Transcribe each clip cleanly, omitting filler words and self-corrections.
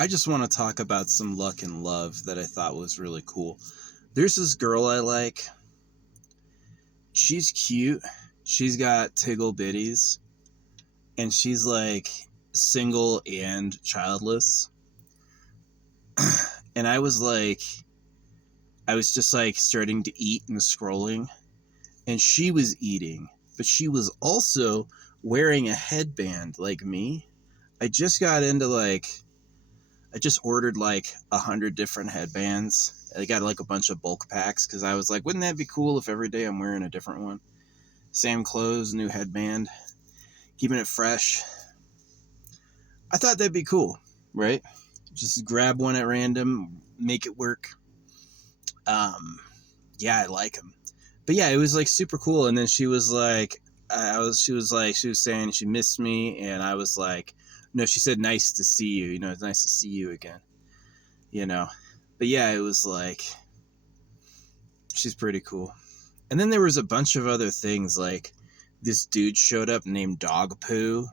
I just want to talk about some luck and love that I thought was really cool. There's this girl I like. She's cute. She's got tiggle bitties, and she's like single and childless. And I was just like starting to eat and scrolling, and she was eating, but she was also wearing a headband like me. I just got into like I just ordered like 100 different headbands. I got like a bunch of bulk packs because I was like, wouldn't that be cool if every day I'm wearing a different one? Same clothes, new headband, keeping it fresh. I thought that'd be cool, right? Just grab one at random, make it work. Yeah, I like them. But yeah, it was like super cool. And then she was like, she was saying she missed me, and I was like, no, she said, nice to see you. You know, it's nice to see you again. You know, but yeah, it was like, she's pretty cool. And then there was a bunch of other things, like this dude showed up named Dog Poo.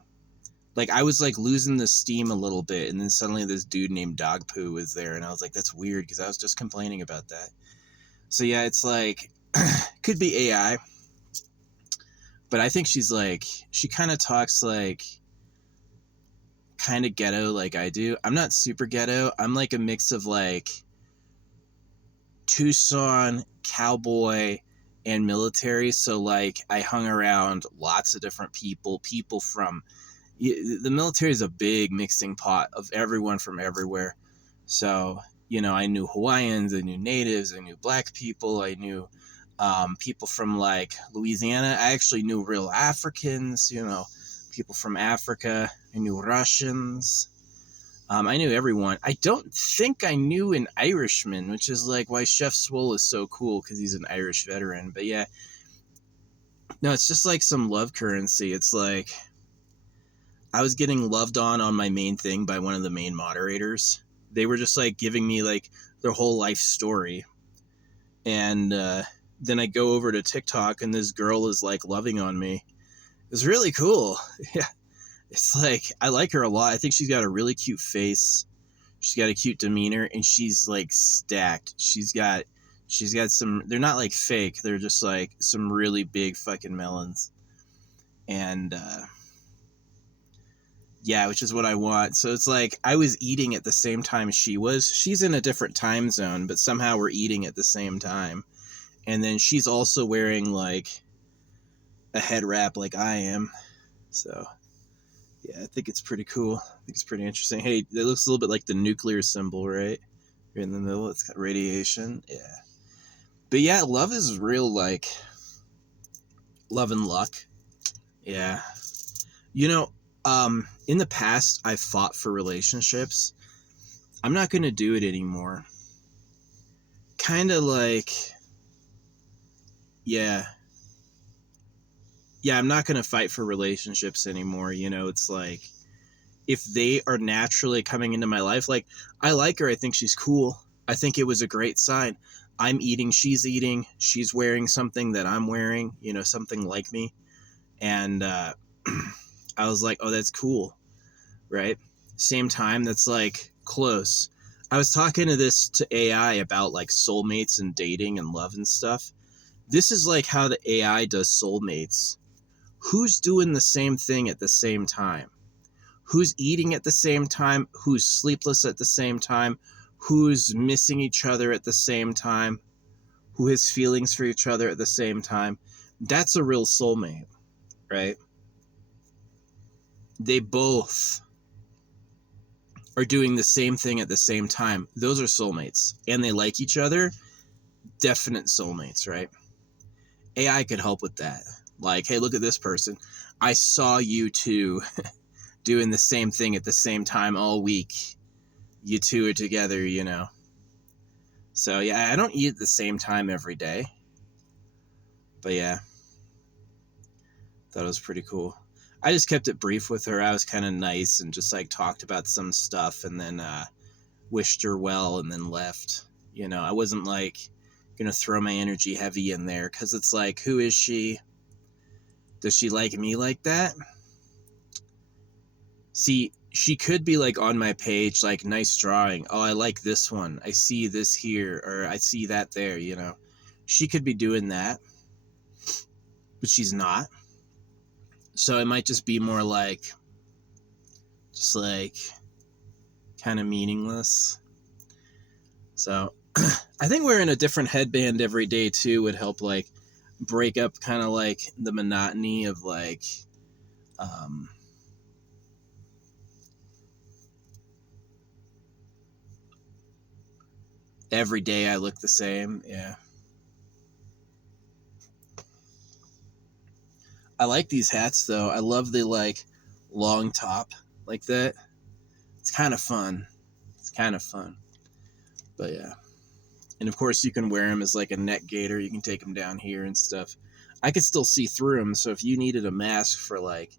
Like I was like losing the steam a little bit, and then suddenly this dude named Dog Poo was there, and I was like, that's weird because I was just complaining about that. So yeah, it's like could be AI, but I think she kind of talks like kind of ghetto like I do. I'm not super ghetto. I'm like a mix of like Tucson, cowboy, and military. So like I hung around lots of different people from the military is a big mixing pot of everyone from everywhere. So, you know, I knew Hawaiians, I knew natives, I knew black people, I knew people from like Louisiana. I actually knew real Africans, you know, people from Africa. I knew Russians. I knew everyone. I don't think I knew an Irishman, which is like why Chef Swole is so cool because he's an Irish veteran. But yeah, no, it's just like some love currency. It's like I was getting loved on my main thing by one of the main moderators. They were just like giving me like their whole life story. And then I go over to TikTok and this girl is like loving on me. It's really cool. Yeah. It's like, I like her a lot. I think she's got a really cute face. She's got a cute demeanor, and she's like stacked. She's got some, they're not like fake. They're just like some really big fucking melons. And, yeah, which is what I want. So it's like I was eating at the same time she was. She's in a different time zone, but somehow we're eating at the same time. And then she's also wearing like a head wrap like I am. So yeah, I think it's pretty cool. I think it's pretty interesting. Hey, it looks a little bit like the nuclear symbol, right? Here in the middle, it's got radiation. Yeah. But yeah, love is real, like love and luck. Yeah. You know, in the past, I've fought for relationships. I'm not going to do it anymore. Kind of like, yeah. Yeah, I'm not going to fight for relationships anymore. You know, it's like, if they are naturally coming into my life, like, I like her. I think she's cool. I think it was a great sign. I'm eating, she's wearing something that I'm wearing, you know, something like me. And I was like, oh, that's cool. Right? Same time, that's like close. I was talking to AI about like soulmates and dating and love and stuff. This is like how the AI does soulmates. Who's doing the same thing at the same time? Who's eating at the same time? Who's sleepless at the same time? Who's missing each other at the same time? Who has feelings for each other at the same time? That's a real soulmate, right? They both are doing the same thing at the same time. Those are soulmates. And they like each other. Definite soulmates, right? AI could help with that. Like, hey, look at this person. I saw you two doing the same thing at the same time all week. You two are together, you know. So, yeah, I don't eat at the same time every day. But, yeah. Thought it was pretty cool. I just kept it brief with her. I was kind of nice and just, like, talked about some stuff and then wished her well and then left. You know, I wasn't, like, going to throw my energy heavy in there because it's like, who is she? Does she like me like that? See, she could be like on my page, like, nice drawing. Oh, I like this one. I see this here, or I see that there, you know. She could be doing that, but she's not. So it might just be more like, just like, kind of meaningless. So I think wearing a different headband every day too would help, like, break up kind of like the monotony of like, every day I look the same. Yeah. I like these hats though. I love the like long top like that. It's kind of fun. It's kind of fun. But yeah. And of course you can wear them as like a neck gaiter. You can take them down here and stuff. I could still see through them. So if you needed a mask for like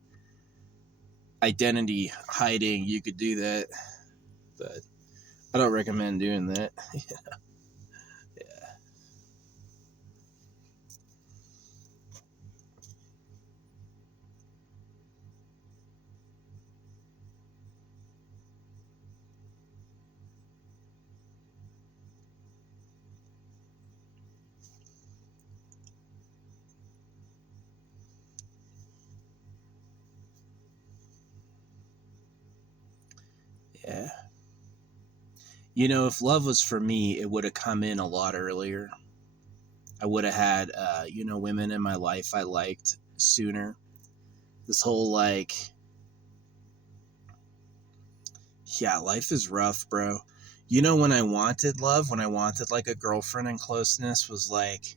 identity hiding, you could do that. But I don't recommend doing that. Yeah. You know, if love was for me, it would have come in a lot earlier. I would have had, women in my life I liked sooner. This whole, like, yeah, life is rough, bro. You know, when I wanted love, when I wanted, like, a girlfriend and closeness, was, like,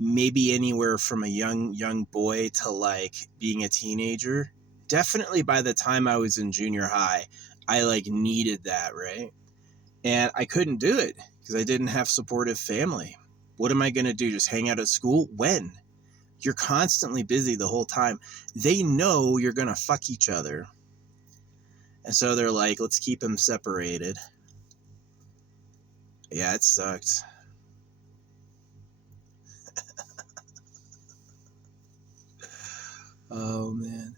maybe anywhere from a young boy to, like, being a teenager. Definitely by the time I was in junior high, I, like, needed that, right? And I couldn't do it because I didn't have supportive family. What am I going to do? Just hang out at school? When? You're constantly busy the whole time. They know you're going to fuck each other. And so they're like, let's keep them separated. Yeah, it sucked. Oh, man.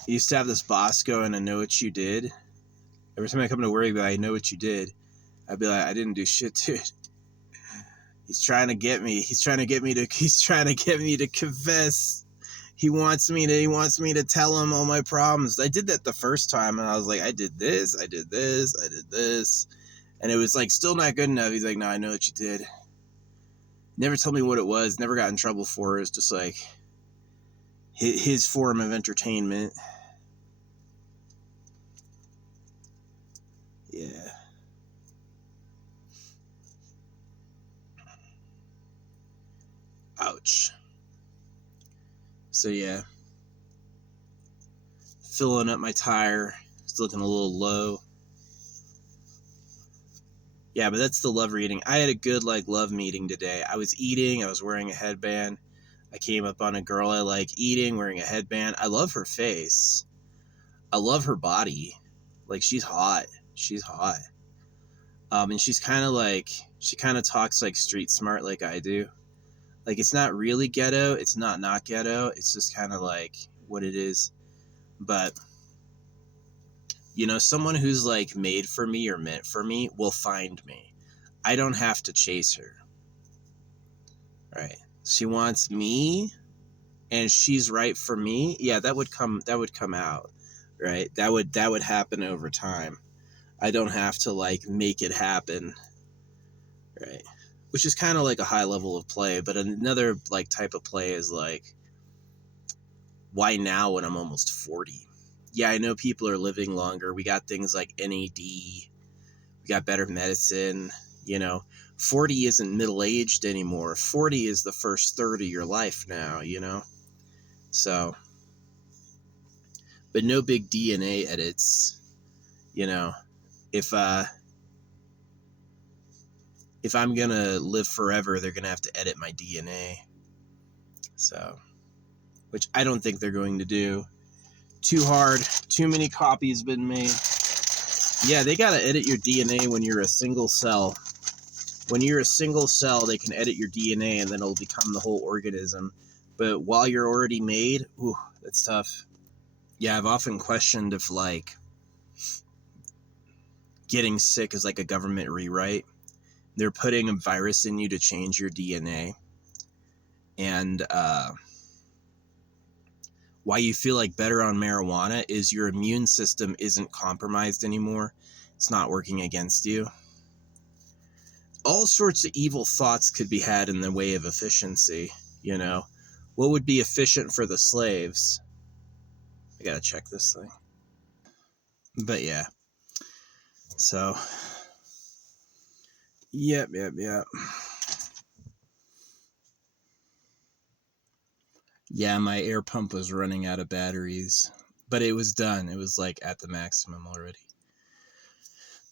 I used to have this boss go, and I know what you did. Every time I come to work, I know what you did. I'd be like, I didn't do shit, dude. He's trying to get me. He's trying to get me to confess. He wants me to tell him all my problems. I did that the first time, and I was like, I did this. And it was like still not good enough. He's like, no, I know what you did. Never told me what it was. Never got in trouble for it. It's just like his form of entertainment. Yeah. Ouch. So yeah. Filling up my tire. It's looking a little low. Yeah, but that's the love reading. I had a good, like, love meeting today. I was eating. I was wearing a headband. I came up on a girl I like eating, wearing a headband. I love her face. I love her body. Like, she's hot. She's hot. And she's kind of like, she kind of talks like street smart like I do. Like, it's not really ghetto. It's not ghetto. It's just kind of like what it is. But, you know, someone who's like made for me or meant for me will find me. I don't have to chase her. Right. She wants me and she's right for me. Yeah, that would come out. Right? That would happen over time. I don't have to like make it happen. Right? Which is kind of like a high level of play, but another like type of play is like, why now when I'm almost 40? Yeah, I know people are living longer. We got things like NAD. We got better medicine. You know, 40 isn't middle-aged anymore. 40 is the first third of your life now, you know? So, but no big DNA edits, you know? If I'm going to live forever, they're going to have to edit my DNA. So, which I don't think they're going to do. Too hard. Too many copies been made. Yeah, they got to edit your DNA when you're a single cell. When you're a single cell, they can edit your DNA and then it'll become the whole organism. But while you're already made, ooh, that's tough. Yeah, I've often questioned if like getting sick is like a government rewrite. They're putting a virus in you to change your DNA, and why you feel like better on marijuana is your immune system isn't compromised anymore. It's not working against you. All sorts of evil thoughts could be had in the way of efficiency, you know. What would be efficient for the slaves? I gotta check this thing. But yeah. So yep. Yeah, my air pump was running out of batteries. But it was done. It was like at the maximum already.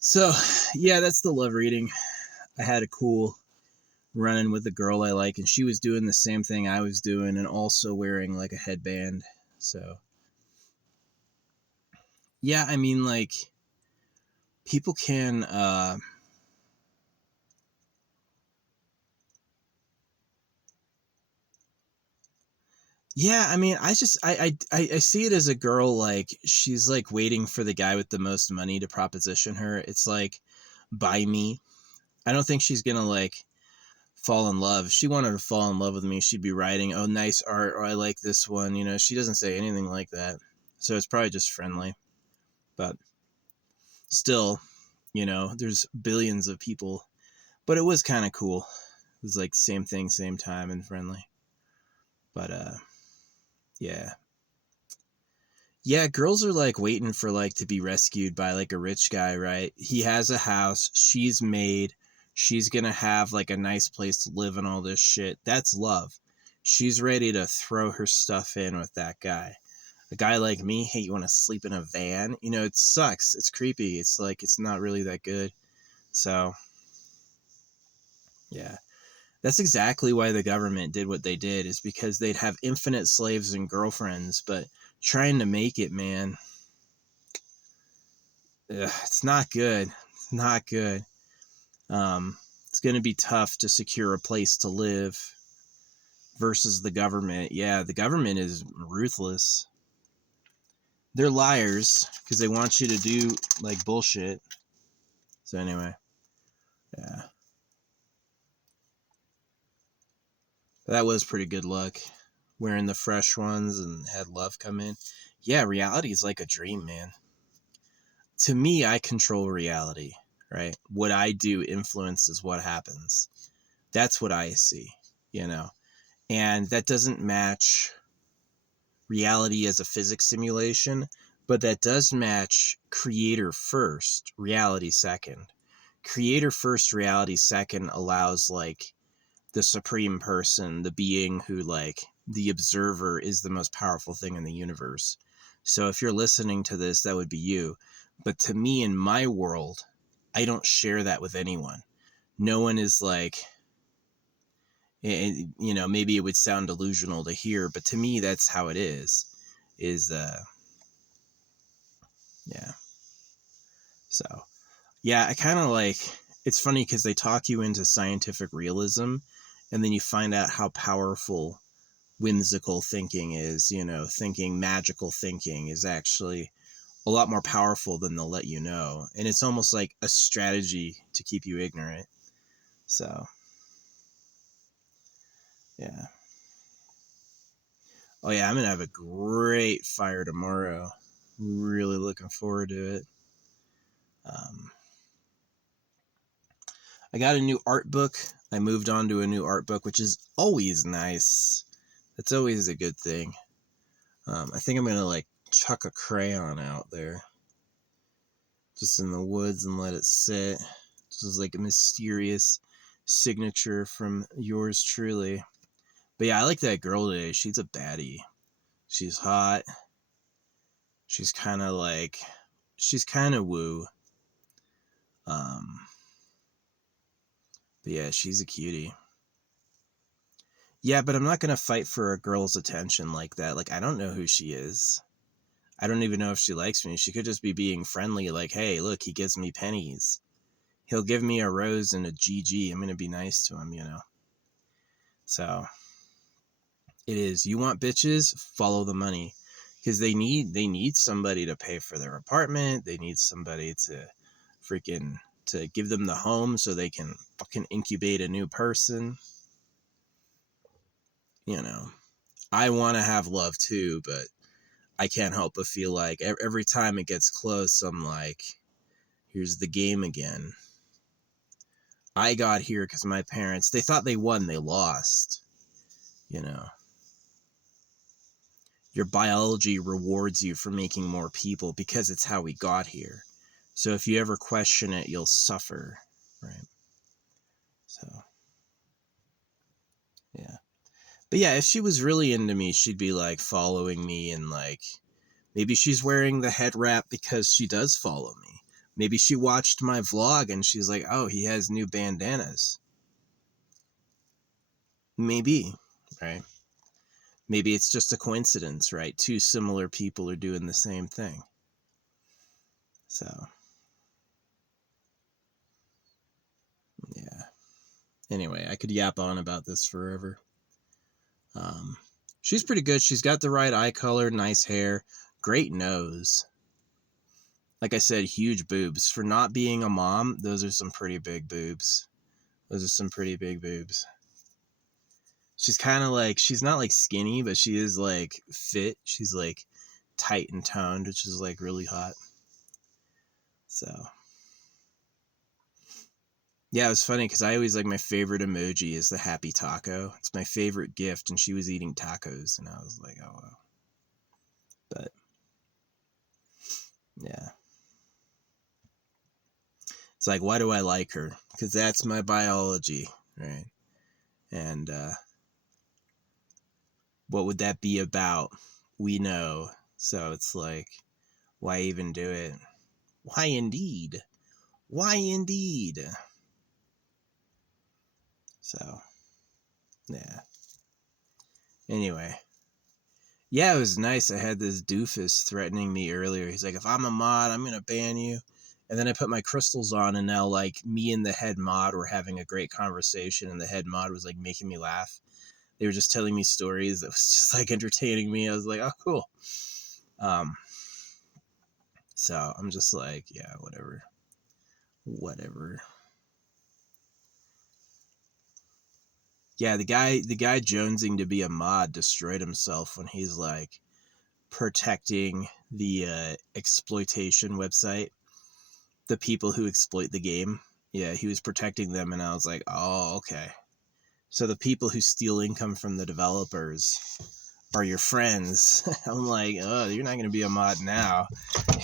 So yeah, that's the love reading. I had a cool running with the girl I like, and she was doing the same thing I was doing and also wearing like a headband. So yeah, I mean, like, people can yeah, I mean, I see it as a girl, like, she's like waiting for the guy with the most money to proposition her. It's like, buy me. I don't think she's gonna like fall in love. If she wanted to fall in love with me, she'd be writing, oh, nice art, or I like this one. You know, she doesn't say anything like that. So it's probably just friendly. But still, you know, there's billions of people. But it was kind of cool. It was like same thing, same time, and friendly. But yeah. Yeah, girls are like waiting for like to be rescued by like a rich guy, right? He has a house, she's made, she's gonna have like a nice place to live and all this shit. That's love. She's ready to throw her stuff in with that guy. A guy like me, hey, you want to sleep in a van? You know, it sucks. It's creepy. It's like it's not really that good. So yeah. That's exactly why the government did what they did, is because they'd have infinite slaves and girlfriends, but trying to make it, man, it's not good. It's not good. It's going to be tough to secure a place to live versus the government. Yeah, the government is ruthless. They're liars because they want you to do like bullshit. So anyway, yeah, that was pretty good luck. Wearing the fresh ones and had love come in. Yeah, reality is like a dream, man. To me, I control reality, right? What I do influences what happens. That's what I see, you know. And that doesn't match reality as a physics simulation, but that does match creator first, reality second. Creator first, reality second allows like the supreme person, the being who like the observer is the most powerful thing in the universe. So if you're listening to this, that would be you. But to me, in my world, I don't share that with anyone. No one is like, you know, maybe it would sound delusional to hear, but to me, that's how it is, yeah. So, yeah, I kind of like, it's funny because they talk you into scientific realism and then you find out how powerful whimsical thinking is, you know, thinking magical thinking is actually a lot more powerful than they'll let you know. And it's almost like a strategy to keep you ignorant. So, yeah. Oh, yeah, I'm going to have a great fire tomorrow. Really looking forward to it. Um, I got a new art book. I moved on to a new art book, which is always nice. That's always a good thing. I think I'm going to like chuck a crayon out there just in the woods and let it sit. This is like a mysterious signature from yours truly. But yeah, I like that girl today. She's a baddie. She's hot. She's kind of like, she's kind of woo. Um, but yeah, she's a cutie. Yeah, but I'm not going to fight for a girl's attention like that. Like, I don't know who she is. I don't even know if she likes me. She could just be being friendly, like, hey, look, he gives me pennies. He'll give me a rose and a GG. I'm going to be nice to him, you know? So, it is. You want bitches? Follow the money. because they need somebody to pay for their apartment. They need somebody to freaking to give them the home so they can fucking incubate a new person. You know, I want to have love too, but I can't help but feel like every time it gets close, I'm like, here's the game again. I got here because my parents, they thought they won, they lost. You know, your biology rewards you for making more people because it's how we got here. So if you ever question it, you'll suffer, right? So, yeah. But yeah, if she was really into me, she'd be like following me, and like maybe she's wearing the head wrap because she does follow me. Maybe she watched my vlog and she's like, oh, he has new bandanas. Maybe, right? Maybe it's just a coincidence, right? Two similar people are doing the same thing. So, yeah. Anyway, I could yap on about this forever. She's pretty good. She's got the right eye color, nice hair, great nose. Like I said, huge boobs. For not being a mom, those are some pretty big boobs. Those are some pretty big boobs. She's kind of like, she's not like skinny, but she is like fit. She's like tight and toned, which is like really hot. So, yeah, it was funny because I always like my favorite emoji is the happy taco. It's my favorite gift, and she was eating tacos, and I was like, oh wow. But yeah, it's like, why do I like her? Because that's my biology, right? And what would that be about? We know. So it's like, why even do it? Why indeed? Why indeed? So, yeah. Anyway. Yeah, it was nice. I had this doofus threatening me earlier. He's like, if I'm a mod, I'm going to ban you. And then I put my crystals on, and now, like, me and the head mod were having a great conversation, and the head mod was, like, making me laugh. They were just telling me stories that was just, like, entertaining me. I was like, oh, cool. Um, so I'm just like, yeah, whatever. Whatever. Yeah, the guy jonesing to be a mod destroyed himself when he's, like, protecting the exploitation website, the people who exploit the game. Yeah, he was protecting them, and I was like, oh, okay. So the people who steal income from the developers are your friends. I'm like, oh, you're not going to be a mod now.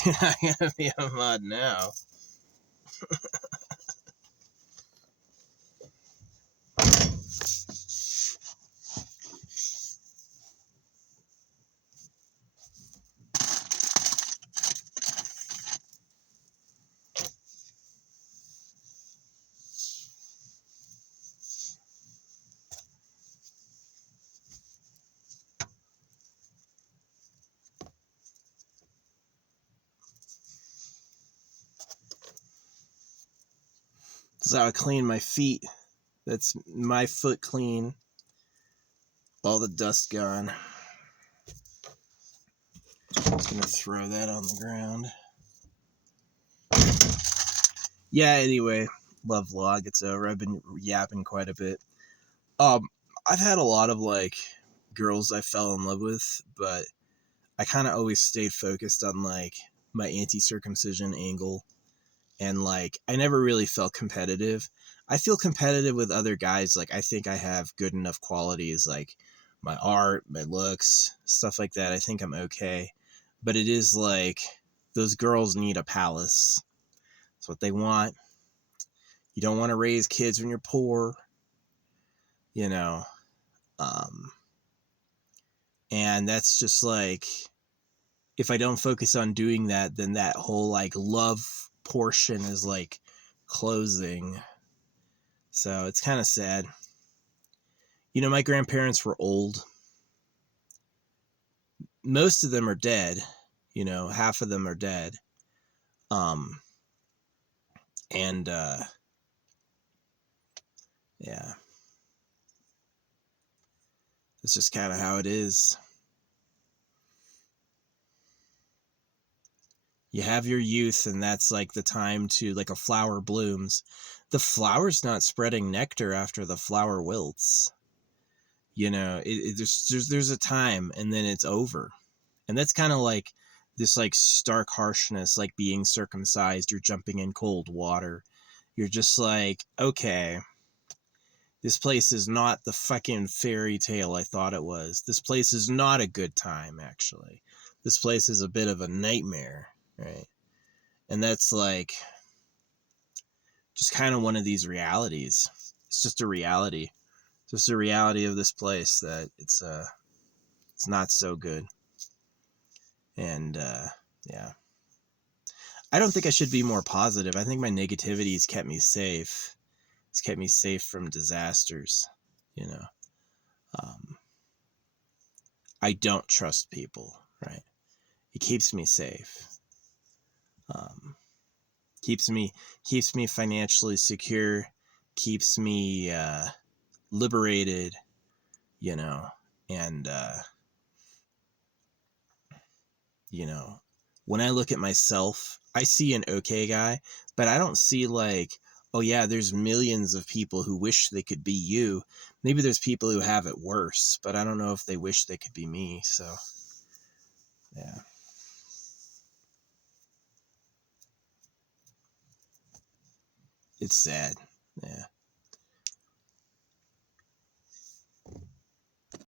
You're not going to be a mod now. That's how I clean my feet. That's my foot clean. All the dust gone. Just going to throw that on the ground. Yeah, anyway, love vlog. It's over. I've been yapping quite a bit. I've had a lot of like girls I fell in love with, but I kind of always stayed focused on like my anti-circumcision angle, and like I never really felt competitive. I feel competitive with other guys. Like I think I have good enough qualities, like my art, my looks, stuff like that. I think I'm okay, but it is like those girls need a palace. That's what they want. You don't want to raise kids when you're poor, you know. Um, and that's just like, if I don't focus on doing that, then that whole like love portion is like closing. So it's kind of sad. You know, my grandparents were old. Most of them are dead. You know, half of them are dead. Um, and yeah, it's just kind of how it is. You have your youth, and that's like the time to, like, a flower blooms. The flower's not spreading nectar after the flower wilts. There's a time, and then it's over. And that's kind of like this, like, stark harshness, like being circumcised. You're jumping in cold water. You're just like, okay, this place is not the fucking fairy tale I thought it was. This place is not a good time, actually. This place is a bit of a nightmare, right? And that's like just kind of one of these realities. It's just a reality. Just a reality of this place, that it's not so good. And yeah. I don't think I should be more positive. I think my negativity has kept me safe. It's kept me safe from disasters, you know. I don't trust people, right? It keeps me safe. Um, keeps me financially secure, keeps me liberated, you know, and you know, when I look at myself, I see an okay guy, but I don't see like, oh yeah, there's millions of people who wish they could be you. Maybe there's people who have it worse, but I don't know if they wish they could be me. So yeah. It's sad. Yeah.